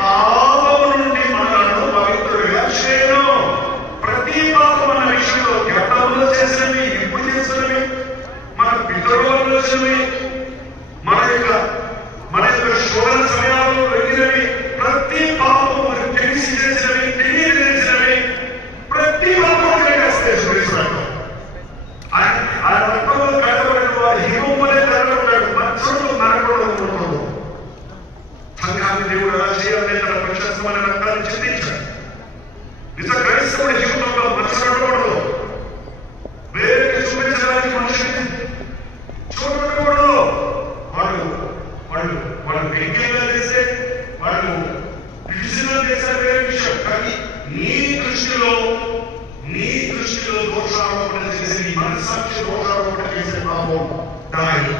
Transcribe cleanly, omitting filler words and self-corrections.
పాపము నుండి మనలను పవిత్రులుగా చేయను. ప్రతి పాపం అన్న విషయంలో గతంలో చేసినవి, ఇప్పుడు చేసినవి, మన పితరులలో చేసినవి, మన యొక్క శోధన సమయాల్లో వెళ్ళినవి, ప్రతి పాపము తెలిసి చేసినవి, తెలియని చేసినవి, ప్రతి పాపము వేస్తాడు. ఆయన రక్తంలో కడగబడిన వారు హిమములే కడగబడ్డాడు, మనుషులు నరకబడకూడదు. సంఘాన్ని దేవుడు ఎలా చేయాలని తన ప్రశస్తమైన రక్తాన్ని చిందించాడు. నిజ క్రైస్తవుడి జీవితంలో మనసు పెట్టకూడదు, వేరే చూపించడానికి మనుషులు చూడకూడదు. వాళ్ళు వెంకయ్యగా చేస్తే, వాళ్ళు పిలిచినా చేశారు వేరే విషయం. కానీ నీ దృష్టిలో దోషారోపణ చేసి, మనసాక్షి దోషారోపణ చేసే పాపం దాని